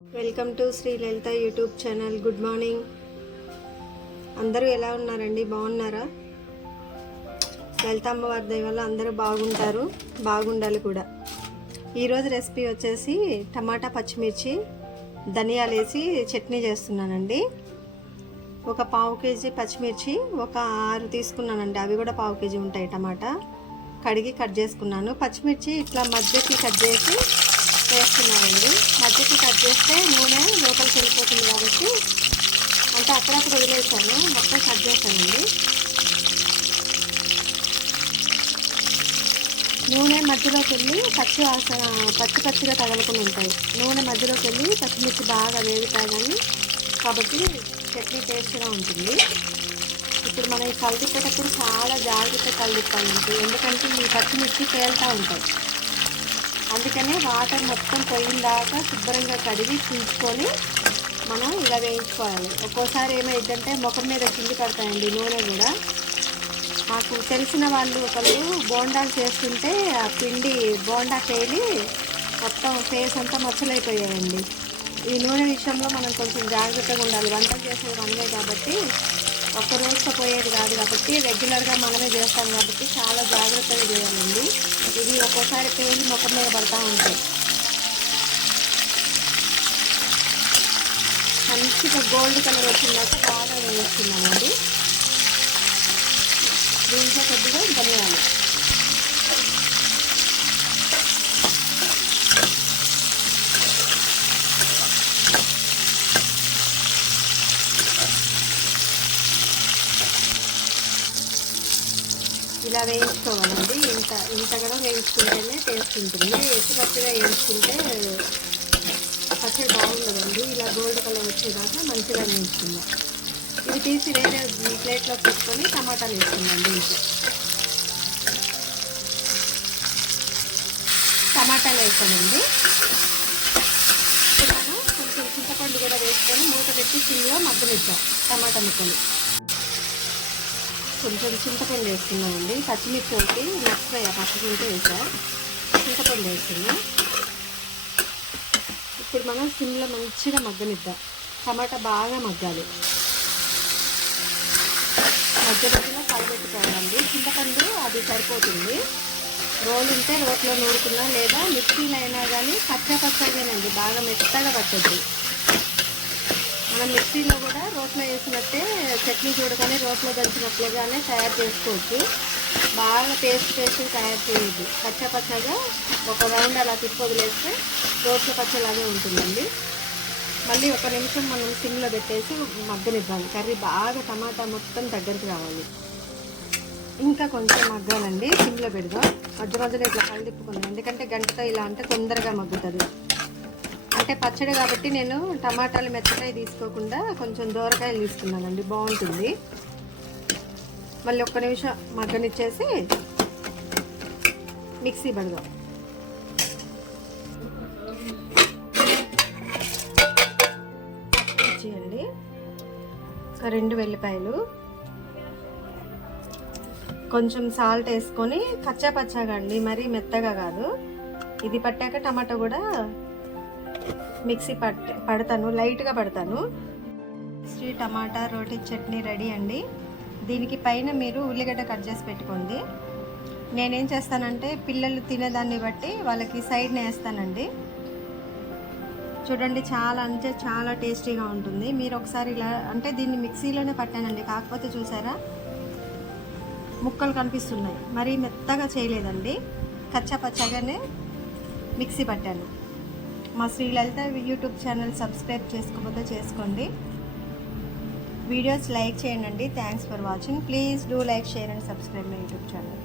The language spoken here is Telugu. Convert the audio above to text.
Welcome to Shri Lalitha YouTube channel. Good morning. అందరూ ఎలా ఉన్నారండి? బాగున్నారా? లలిత అమ్మవారి దయ వల్ల అందరూ బాగుంటారు, బాగుండాలి కూడా. ఈరోజు రెసిపీ వచ్చేసి టమాటా పచ్చిమిర్చి ధనియాలు వేసి చట్నీ చేస్తున్నానండి. ఒక పావు కేజీ పచ్చిమిర్చి ఒక 6 తీసుకున్నానండి. అవి కూడా పావు కేజీ ఉంటాయి. టమాటా కడిగి కట్ చేసుకున్నాను. పచ్చిమిర్చి ఇట్లా మధ్యకి కట్ చేసి వేస్తున్నానండి. మధ్యకి కట్ చేస్తే నూనె లోపలికి వెళ్ళిపోతుంది కాబట్టి అంటే అక్కడక్కడ వదిలేసాను, మొత్తం కట్ చేశానండి. నూనె మధ్యలోకి వెళ్ళి పచ్చిగా తగలుకుని ఉంటాయి. నూనె మధ్యలోకి వెళ్ళి పచ్చిమిర్చి బాగా వేగుతాయి కానీ కాబట్టి చట్నీ టేస్ట్గా ఉంటుంది. ఇప్పుడు మనం ఈ కలిదిప్పేటప్పుడు చాలా జాగ్రత్తగా కలిదిప్పాలండి, ఎందుకంటే ఈ పచ్చిమిర్చి పేలుతూ ఉంటాయి. అందుకనే వాటర్ మొత్తం పోయిన దాకా శుభ్రంగా కడిగి తీసుకొని మనం ఇలా వేయించుకోవాలి. ఒక్కోసారి ఏమైందంటే ముఖం మీద కింది పడతాయండి నూనె కూడా. మాకు తెలిసిన వాళ్ళు ఒకళ్ళు బోండాలు చేస్తుంటే ఆ పిండి బోండా పేలి మొత్తం ఫేస్ అంతా మచ్చలైపోయాయండి. ఈ నూనె విషయంలో మనం కొంచెం జాగ్రత్తగా ఉండాలి. వంటలు చేసేది మనమే కాబట్టి ఒక్క రోజుతో పోయేది కాదు కాబట్టి రెగ్యులర్గా మనమే చేస్తాం కాబట్టి చాలా జాగ్రత్తగా చేయాలండి. ఇది ఒక్కోసారి పేలి ముఖం మీద పడతా ఉంటాయి. మంచిగా గోల్డ్ కలర్ వచ్చిందాక బాగా వేస్తున్నామండి. దీంట్లో కొద్దిగా ధనియాలు, ఇలా వేయించుకోవాలండి. ఇంతగా వేయించుకుంటేనే టేస్ట్ ఉంటుంది. ఎక్కువ పచ్చిగా వేయించుకుంటే పచ్చడి బాగుండదండి. ఇలా గోల్డ్ కలర్ వచ్చేదాకా మంచిగా వేయించుకుందాం. ఇది తీసి వేరే ప్లేట్లో పెట్టుకొని టమాటాలు వేసుకుందాం. దీంట్లో టమాటాలు వేసానండి. ఇప్పుడు మనం కొంచెం చింతపండు కూడా వేసుకొని మూత పెట్టి సిమ్లో మగ్గనిద్దాం. టమాటా ముక్కలు కొంచెం చింతపండు వేస్తున్నామండి. పచ్చిమిర్చి ఒకటి నచ్చగా పచ్చిమిర్చి వేసా, చింతపండు వేస్తున్నాం. ఇప్పుడు మనం సిమ్లో మంచిగా మగ్గనిద్దాం. టమాటా బాగా మగ్గాలి. మధ్య మధ్యలో కలబెట్టుకోవాలండి. చింతపండు అది సరిపోతుంది. రోలు ఉంటే రోట్లో నూరుకున్నా లేదా మిక్సీలో అయినా కానీ పచ్చగానండి, బాగా మెత్తగా పట్టద్దు. మనం మిక్సీలో కూడా రోట్లో వేసినట్టే చట్నీ చూడగానే రోట్లో దంచినట్లుగానే తయారు చేసుకోవచ్చు. బాగా పేస్ట్ తయారు చేయొద్దు. పచ్చగా ఒక రౌండ్ అలా తిప్పి వదిలేస్తే రోట్లో పచ్చలాగే ఉంటుందండి. మళ్ళీ ఒక నిమిషం మనం సిమ్లో పెట్టేసి మగ్గనిద్దాం. కర్రీ బాగా టమాటా మొత్తం దగ్గరికి రావాలి. ఇంకా కొంచెం మగ్గాలండి. సిమ్లో పెడదాం. మధ్యలో ఇట్లా కలిదిప్పుకుందాం, ఎందుకంటే గంటతో ఇలా అంటే తొందరగా మగ్గుతుంది. అంటే పచ్చడి కాబట్టి నేను టమాటాలు మెత్తకాయ తీసుకోకుండా కొంచెం దోరకాయలు తీసుకున్నానండి, బాగుంటుంది. మళ్ళీ ఒక్క నిమిషం మగ్గనిచ్చేసి మిక్సీ పడదాం. ఇచ్చేయండి. ఒక 2 వెల్లిపాయలు, కొంచెం సాల్ట్ వేసుకొని పచ్చగా అండి, మరీ మెత్తగా కాదు. ఇది పట్టాక టమాటా కూడా మిక్సీ పడతాను, లైట్గా పడతాను. టమాటా రోటి చట్నీ రెడీ అండి. దీనికి పైన మీరు ఉల్లిగడ్డ కట్ చేసి పెట్టుకోండి. నేనేం చేస్తానంటే పిల్లలు తినేదాన్ని బట్టి వాళ్ళకి సైడ్ని వేస్తానండి. చూడండి, చాలా అంటే చాలా టేస్టీగా ఉంటుంది. మీరు ఒకసారి ఇలా అంటే దీన్ని మిక్సీలోనే పట్టానండి, కాకపోతే చూసారా ముక్కలు కనిపిస్తున్నాయి. మరీ మెత్తగా చేయలేదండి, పచ్చగానే మిక్సీ పట్టాను. మా Shri Lalitha YouTube channel subscribe చేసుకోకపోతే చేసుకోండి. వీడియోస్ లైక్ చేయండి. Thanks for watching. Please do like, share and subscribe my YouTube channel.